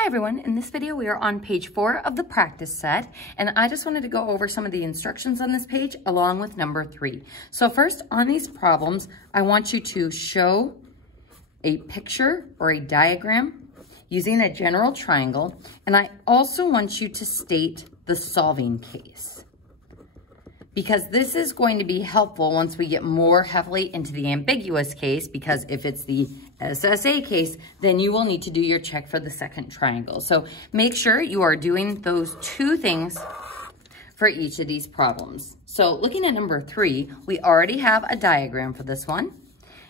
Hi everyone, in this video we are on page 4 of the practice set, and I just wanted to go over some of the instructions on this page along with number 3. So first, on these problems, I want you to show a picture or a diagram using a general triangle, and I also want you to state the solving case, because this is going to be helpful once we get more heavily into the ambiguous case, because if it's the SSA case, then you will need to do your check for the second triangle. So make sure you are doing those two things for each of these problems. So looking at number 3, we already have a diagram for this one.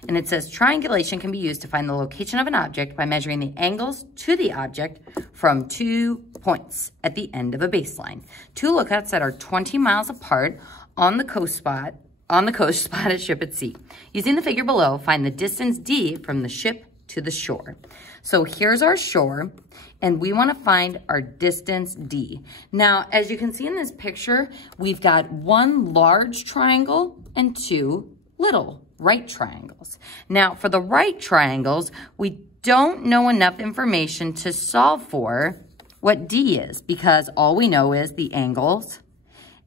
And it says triangulation can be used to find the location of an object by measuring the angles to the object from 2 points at the end of a baseline. 2 lookouts that are 20 miles apart on the coast spot at ship at sea. Using the figure below, find the distance D from the ship to the shore. So here's our shore, and we want to find our distance D. Now, as you can see in this picture, we've got 1 large triangle and 2 little right triangles. Now, for the right triangles, we don't know enough information to solve for what D is, because all we know is the angles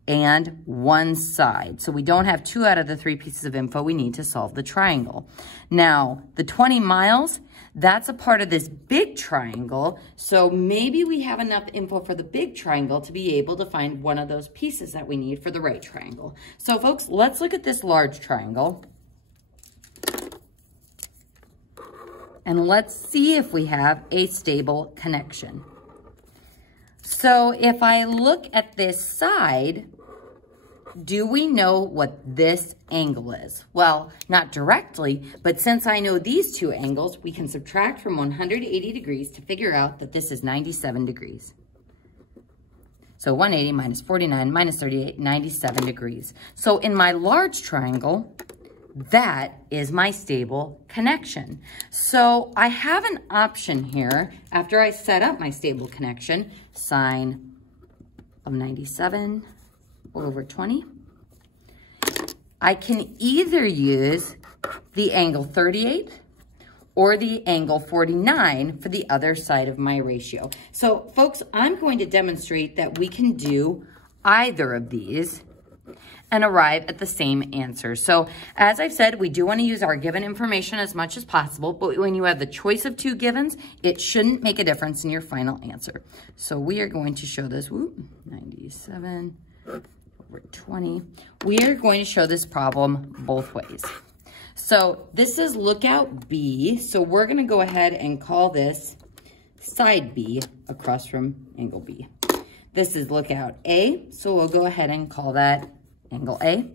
and 1 side. So we don't have 2 out of the 3 pieces of info we need to solve the triangle. Now, the 20 miles, that's a part of this big triangle. So maybe we have enough info for the big triangle to be able to find one of those pieces that we need for the right triangle. So folks, let's look at this large triangle. And let's see if we have a stable connection. So if I look at this side, do we know what this angle is? Well, not directly, but since I know these 2 angles, we can subtract from 180 degrees to figure out that this is 97 degrees. So 180 minus 49 minus 38, 97 degrees. So in my large triangle, that is my stable connection. So I have an option here after I set up my stable connection, sine of 97 over 20. I can either use the angle 38 or the angle 49 for the other side of my ratio. So folks, I'm going to demonstrate that we can do either of these and arrive at the same answer. So as I've said, we do want to use our given information as much as possible, but when you have the choice of 2 givens, it shouldn't make a difference in your final answer. So we are going to show this, 97 over 20. We are going to show this problem both ways. So this is lookout B, so we're going to go ahead and call this side B across from angle B. This is lookout A, so we'll go ahead and call that angle A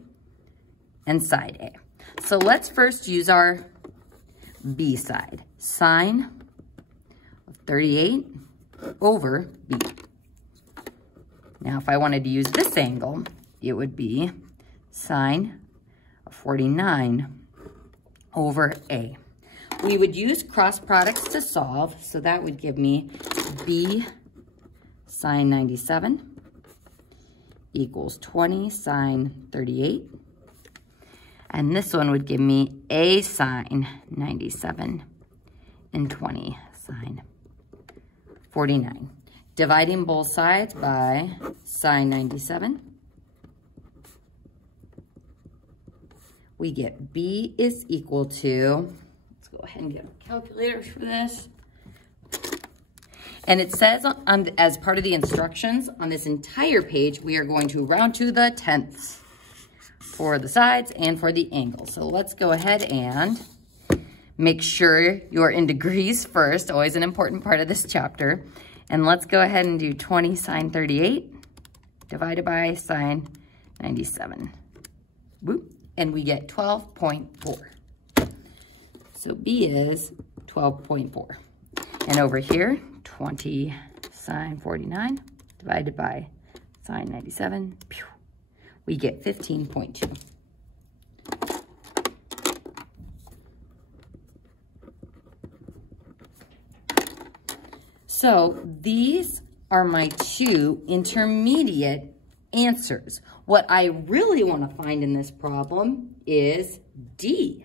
and side A. So let's first use our B side. Sine of 38 over B. Now, if I wanted to use this angle, it would be sine of 49 over A. We would use cross products to solve, so that would give me B sine 97 equals 20 sine 38. And this one would give me A sine 97 and 20 sine 49. Dividing both sides by sine 97, we get B is equal to, let's go ahead and get a calculator for this. And it says as part of the instructions on this entire page, we are going to round to the tenths for the sides and for the angles. So let's go ahead and make sure you're in degrees first, always an important part of this chapter. And let's go ahead and do 20 sine 38 divided by sine 97. Whoop. And we get 12.4. So B is 12.4. And over here, 20 sine 49 divided by sine 97, we get 15.2. So these are my 2 intermediate answers. What I really want to find in this problem is D.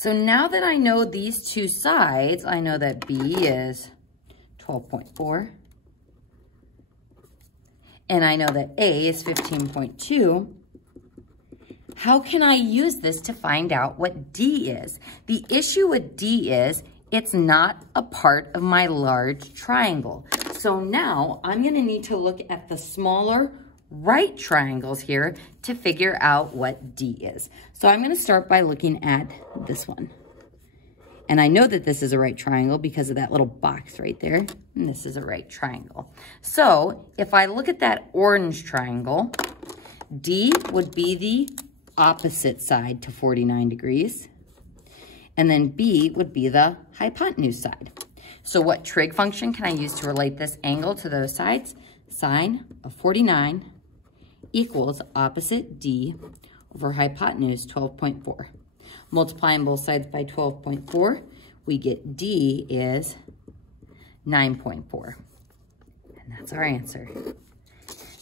So now that I know these two sides, I know that B is 12.4. And I know that A is 15.2. How can I use this to find out what D is? The issue with D is it's not a part of my large triangle. So now I'm gonna need to look at the smaller right triangles here to figure out what D is. So I'm gonna start by looking at this one. And I know that this is a right triangle because of that little box right there. And this is a right triangle. So if I look at that orange triangle, D would be the opposite side to 49 degrees. And then B would be the hypotenuse side. So what trig function can I use to relate this angle to those sides? Sine of 49 equals opposite D over hypotenuse 12.4. Multiplying both sides by 12.4, we get D is 9.4. And that's our answer.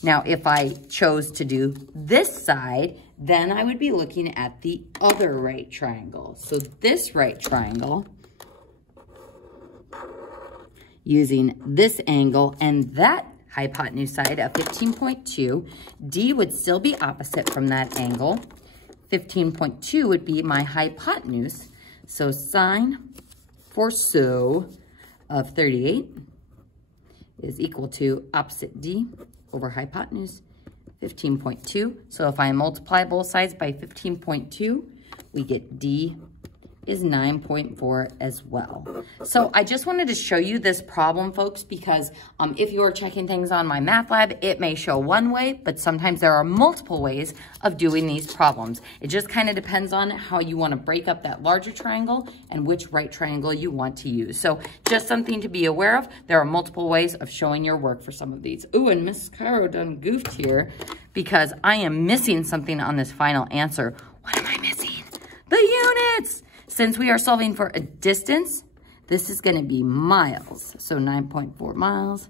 Now, if I chose to do this side, then I would be looking at the other right triangle. So this right triangle, using this angle and that hypotenuse side of 15.2, D would still be opposite from that angle. 15.2 would be my hypotenuse. So sine of 38 is equal to opposite D over hypotenuse 15.2. So if I multiply both sides by 15.2, we get D is 9.4 as well. So I just wanted to show you this problem, folks, because if you are checking things on my math lab, it may show one way, but sometimes there are multiple ways of doing these problems. It just kind of depends on how you want to break up that larger triangle and which right triangle you want to use. So just something to be aware of. There are multiple ways of showing your work for some of these. Ooh, and Miss Caro done goofed here because I am missing something on this final answer. What am I missing? The units! Since we are solving for a distance, this is going to be miles. So 9.4 miles,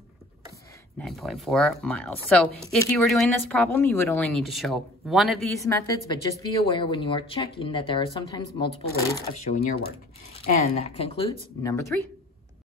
9.4 miles. So if you were doing this problem, you would only need to show one of these methods, but just be aware when you are checking that there are sometimes multiple ways of showing your work. And that concludes number 3.